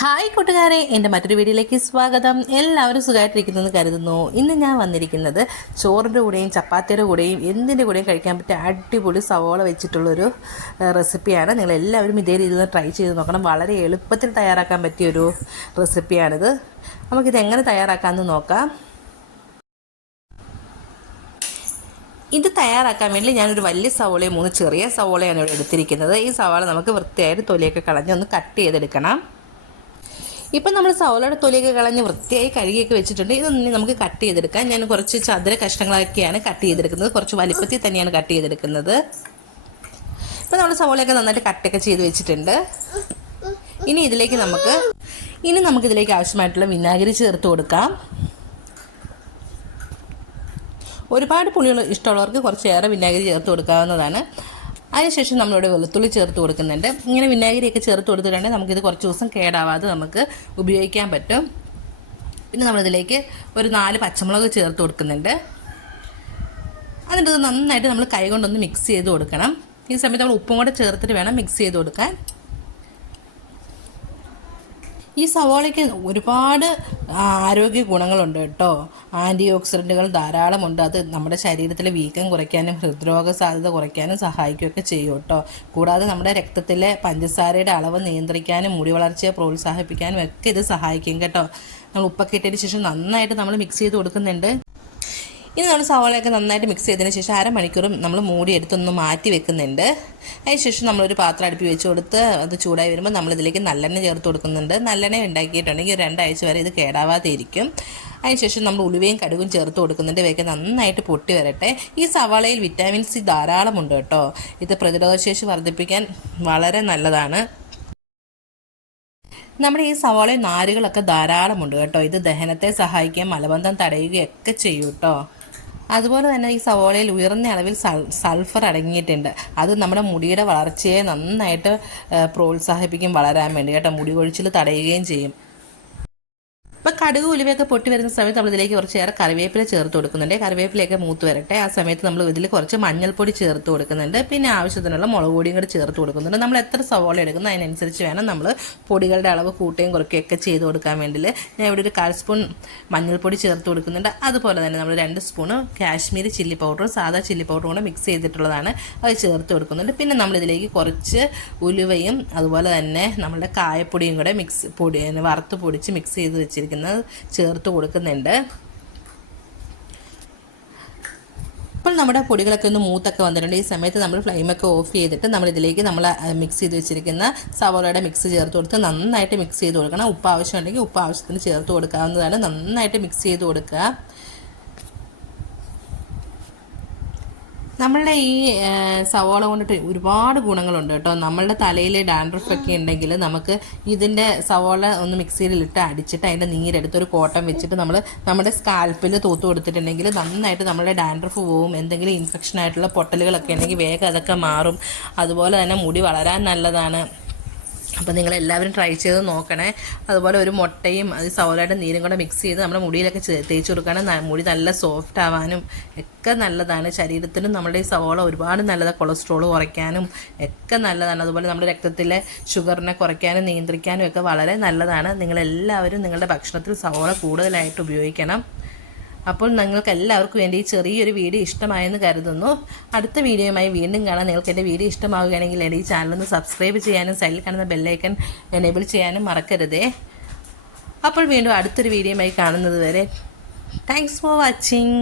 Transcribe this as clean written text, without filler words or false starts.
Hi കൂട്ടുകാരെ, എൻ്റെ മറ്റൊരു വീഡിയോയിലേക്ക് സ്വാഗതം. എല്ലാവരും സുഖമായിട്ടിരിക്കുന്നതെന്ന് കരുതുന്നു. ഇന്ന് ഞാൻ വന്നിരിക്കുന്നത് ചോറിൻ്റെ കൂടെയും ചപ്പാത്തിയുടെ കൂടെയും എന്തിൻ്റെ കൂടെയും കഴിക്കാൻ പറ്റിയ അടിപൊളി സവോള വെച്ചിട്ടുള്ളൊരു റെസിപ്പിയാണ്. നിങ്ങളെല്ലാവരും ഇതേ രീതിയിൽ ട്രൈ ചെയ്ത് നോക്കണം. വളരെ എളുപ്പത്തിൽ തയ്യാറാക്കാൻ പറ്റിയൊരു റെസിപ്പിയാണിത്. നമുക്കിതെങ്ങനെ തയ്യാറാക്കാമെന്ന് നോക്കാം. ഇത് തയ്യാറാക്കാൻ വേണ്ടി ഞാനൊരു വലിയ സവോളയും 3 ചെറിയ സവോളയാണ് ഇവിടെ എടുത്തിരിക്കുന്നത്. ഈ സവാള നമുക്ക് വൃത്തിയായിട്ട് തൊലിയൊക്കെ കളഞ്ഞ് ഒന്ന് കട്ട് ചെയ്തെടുക്കണം. ഇപ്പം നമ്മൾ സവോളയുടെ തൊലിയൊക്കെ കളഞ്ഞ് വൃത്തിയായി കഴുകിയൊക്കെ വെച്ചിട്ടുണ്ട്. ഇതൊന്നും നമുക്ക് കട്ട് ചെയ്തെടുക്കാം. ഞാൻ കുറച്ച് ചതുര കഷ്ണങ്ങളൊക്കെയാണ് കട്ട് ചെയ്തെടുക്കുന്നത്. കുറച്ച് വലിപ്പത്തിൽ തന്നെയാണ് കട്ട് ചെയ്തെടുക്കുന്നത്. ഇപ്പം നമ്മൾ സവോളയൊക്കെ നന്നായിട്ട് കട്ടൊക്കെ ചെയ്ത് വെച്ചിട്ടുണ്ട്. ഇനി നമുക്കിതിലേക്ക് ആവശ്യമായിട്ടുള്ള വിനാഗിരി ചേർത്ത് കൊടുക്കാം. ഒരുപാട് പുളികൾ ഇഷ്ടമുള്ളവർക്ക് കുറച്ചേറെ വിനാഗിരി ചേർത്ത് കൊടുക്കാവുന്നതാണ്. അതിനുശേഷം നമ്മളിവിടെ വെളുത്തുള്ളി ചേർത്ത് കൊടുക്കുന്നുണ്ട്. ഇങ്ങനെ വിനാഗിരിയൊക്കെ ചേർത്ത് കൊടുത്തിട്ടുണ്ടെങ്കിൽ നമുക്കിത് കുറച്ച് ദിവസം കേടാവാതെ നമുക്ക് ഉപയോഗിക്കാൻ പറ്റും. പിന്നെ നമ്മളിതിലേക്ക് ഒരു 4 പച്ചമുളക് ചേർത്ത് കൊടുക്കുന്നുണ്ട്. എന്നിട്ട് നന്നായിട്ട് നമ്മൾ കൈ കൊണ്ടൊന്ന് മിക്സ് ചെയ്ത് കൊടുക്കണം. ഈ സമയത്ത് നമ്മൾ ഉപ്പും കൂടെ ചേർത്തിട്ട് വേണം മിക്സ് ചെയ്ത് കൊടുക്കാൻ. ഈ സവാളയ്ക്ക് ഒരുപാട് ആരോഗ്യ ഗുണങ്ങളുണ്ട് കേട്ടോ. ആൻറ്റി ഓക്സിഡൻറ്റുകൾ ധാരാളമുണ്ട്. അത് നമ്മുടെ ശരീരത്തിലെ വീക്കം കുറയ്ക്കാനും ഹൃദ്രോഗ സാധ്യത കുറയ്ക്കാനും സഹായിക്കുകയൊക്കെ ചെയ്യും കേട്ടോ. കൂടാതെ നമ്മുടെ രക്തത്തിലെ പഞ്ചസാരയുടെ അളവ് നിയന്ത്രിക്കാനും മുടി വളർച്ചയെ പ്രോത്സാഹിപ്പിക്കാനും ഒക്കെ ഇത് സഹായിക്കും കേട്ടോ. നമ്മൾ ഉപ്പൊക്കെ ഇട്ടതിന് ശേഷം നന്നായിട്ട് നമ്മൾ മിക്സ് ചെയ്ത് കൊടുക്കുന്നുണ്ട്. ഇനി നമ്മൾ സവാളയൊക്കെ നന്നായിട്ട് മിക്സ് ചെയ്തതിന് ശേഷം അരമണിക്കൂറും നമ്മൾ മൂടിയെടുത്തൊന്ന് മാറ്റി വെക്കുന്നുണ്ട്. അതിനുശേഷം നമ്മളൊരു പാത്രം അടുപ്പി വെച്ച് കൊടുത്ത് അത് ചൂടായി വരുമ്പോൾ നമ്മളിതിലേക്ക് നല്ലെണ്ണ ചേർത്ത് കൊടുക്കുന്നുണ്ട്. നല്ലെണ്ണ ഉണ്ടാക്കിയിട്ടുണ്ടെങ്കിൽ 2 ആഴ്ച വരെ ഇത് കേടാവാതെ ഇരിക്കും. അതിനുശേഷം നമ്മൾ ഉലുവയും കടുകും ചേർത്ത് കൊടുക്കുന്നുണ്ട്. ഇവയൊക്കെ നന്നായിട്ട് പൊട്ടി വരട്ടെ. ഈ സവാളയിൽ വിറ്റാമിൻ സി ധാരാളമുണ്ട് കേട്ടോ. ഇത് പ്രതിരോധശേഷി വർദ്ധിപ്പിക്കാൻ വളരെ നല്ലതാണ്. നമ്മുടെ ഈ സവാളയിൽ നാരുകളൊക്കെ ധാരാളമുണ്ട് കേട്ടോ. ഇത് ദഹനത്തെ സഹായിക്കുകയും മലബന്ധം തടയുകയൊക്കെ ചെയ്യും കേട്ടോ. അതുപോലെ തന്നെ ഈ സവോളയിൽ ഉയർന്ന അളവിൽ സൾഫർ അടങ്ങിയിട്ടുണ്ട്. അത് നമ്മുടെ മുടിയുടെ വളർച്ചയെ നന്നായിട്ട് പ്രോത്സാഹിപ്പിക്കും വളരാൻ വേണ്ടി കേട്ടോ. മുടി കൊഴിച്ചിൽ തടയുകയും ചെയ്യും. ഇപ്പോൾ കടുക് ഉലുവയൊക്കെ പൊട്ടി വരുന്ന സമയത്ത് നമ്മളിതിലേക്ക് കുറച്ചേറെ കറിവേപ്പില ചേർത്ത് കൊടുക്കുന്നുണ്ട്. കറിവേപ്പിലയൊക്കെ മൂത്ത് വരട്ടെ. ആ സമയത്ത് നമ്മൾ ഇതിൽ കുറച്ച് മഞ്ഞൾപ്പൊടി ചേർത്ത് കൊടുക്കുന്നുണ്ട്. പിന്നെ ആവശ്യത്തിനുള്ള മുളക് പൊടിയും കൂടി ചേർത്ത് കൊടുക്കുന്നുണ്ട്. നമ്മൾ എത്ര സവോള എടുക്കുന്നു അതിനനുസരിച്ച് വേണം നമ്മൾ പൊടികളുടെ അളവ് കൂട്ടുകയും കുറയ്ക്കുകയൊക്കെ ചെയ്ത് കൊടുക്കാൻ വേണ്ടി. ഞാൻ ഇവിടെ ഒരു 1/4 സ്പൂൺ മഞ്ഞൾപ്പൊടി ചേർത്ത് കൊടുക്കുന്നുണ്ട്. അതുപോലെ തന്നെ നമ്മൾ 2 സ്പൂണ് കാശ്മീരി ചില്ലി പൗഡറും സാധാ ചില്ലി പൗഡറും കൂടെ മിക്സ് ചെയ്തിട്ടുള്ളതാണ്. അത് ചേർത്ത് കൊടുക്കുന്നുണ്ട്. പിന്നെ നമ്മളിതിലേക്ക് കുറച്ച് ഉലുവയും അതുപോലെ തന്നെ നമ്മളുടെ കായപ്പൊടിയും കൂടെ വറുത്ത് പൊടിച്ച് മിക്സ് ചെയ്ത് വെച്ചിരിക്കുന്നത് ചേർത്ത് കൊടുക്കുന്നുണ്ട്. ഇപ്പോൾ നമ്മുടെ പൊടികളൊക്കെ ഒന്ന് മൂത്തൊക്കെ വന്നിട്ടുണ്ട്. ഈ സമയത്ത് നമ്മൾ ഫ്ലെയിമൊക്കെ ഓഫ് ചെയ്തിട്ട് നമ്മളിതിലേക്ക് നമ്മൾ മിക്സ് ചെയ്ത് വെച്ചിരിക്കുന്ന സവോളയുടെ മിക്സ് ചേർത്ത് കൊടുത്ത് നന്നായിട്ട് മിക്സ് ചെയ്ത് കൊടുക്കണം. ഉപ്പ് ആവശ്യമുണ്ടെങ്കിൽ ഉപ്പ് ആവശ്യത്തിന് ചേർത്ത് കൊടുക്കാവുന്നതാണ്. നന്നായിട്ട് മിക്സ് ചെയ്ത് കൊടുക്കുക. നമ്മളുടെ ഈ സവോള കൊണ്ടിട്ട് ഒരുപാട് ഗുണങ്ങളുണ്ട് കേട്ടോ. നമ്മളുടെ തലയിൽ ഡാൻഡ്രഫൊക്കെ ഉണ്ടെങ്കിൽ നമുക്ക് ഇതിൻ്റെ സവോള ഒന്ന് മിക്സിയിലിട്ട് അടിച്ചിട്ട് അതിൻ്റെ നീരെടുത്ത് ഒരു കോട്ടൺ വെച്ചിട്ട് നമ്മുടെ സ്കാൽപ്പിൽ തൂത്ത് കൊടുത്തിട്ടുണ്ടെങ്കിൽ നന്നായിട്ട് നമ്മുടെ ഡാൻഡ്രഫ് പോവും. എന്തെങ്കിലും ഇൻഫെക്ഷൻ ആയിട്ടുള്ള പൊട്ടലുകളൊക്കെ ഉണ്ടെങ്കിൽ വേഗം അതൊക്കെ മാറും. അതുപോലെ തന്നെ മുടി വളരാൻ നല്ലതാണ്. അപ്പോൾ നിങ്ങളെല്ലാവരും ട്രൈ ചെയ്ത് നോക്കണേ. അതുപോലെ ഒരു മുട്ടയും അത് സവോളയുടെ നീരും കൂടെ മിക്സ് ചെയ്ത് നമ്മുടെ മുടിയിലൊക്കെ തേച്ച് കൊടുക്കുകയാണെങ്കിൽ മുടി നല്ല സോഫ്റ്റ് ആവാനും ഒക്കെ നല്ലതാണ്. ശരീരത്തിനും നമ്മുടെ ഈ സവോള ഒരുപാട് നല്ലതാണ്. കൊളസ്ട്രോൾ കുറയ്ക്കാനും ഒക്കെ നല്ലതാണ്. അതുപോലെ നമ്മുടെ രക്തത്തിലെ ഷുഗറിനെ കുറയ്ക്കാനും നിയന്ത്രിക്കാനും ഒക്കെ വളരെ നല്ലതാണ്. നിങ്ങളെല്ലാവരും നിങ്ങളുടെ ഭക്ഷണത്തിൽ സവോള കൂടുതലായിട്ട് ഉപയോഗിക്കണം. അപ്പോൾ നിങ്ങൾക്ക് എല്ലാവർക്കും വേണ്ടി ഈ ചെറിയൊരു വീഡിയോ ഇഷ്ടമായെന്ന് കരുതുന്നു. അടുത്ത വീഡിയോയുമായി വീണ്ടും കാണാം. നിങ്ങൾക്ക് എൻ്റെ വീഡിയോ ഇഷ്ടമാവുകയാണെങ്കിൽ എൻ്റെ ഈ ചാനലൊന്ന് സബ്സ്ക്രൈബ് ചെയ്യാനും സൈഡിൽ കാണുന്ന ബെല്ലൈക്കൺ എനേബിൾ ചെയ്യാനും മറക്കരുതേ. അപ്പോൾ വീണ്ടും അടുത്തൊരു വീഡിയോയുമായി കാണുന്നത് വരെ താങ്ക്സ് ഫോർ വാച്ചിങ്.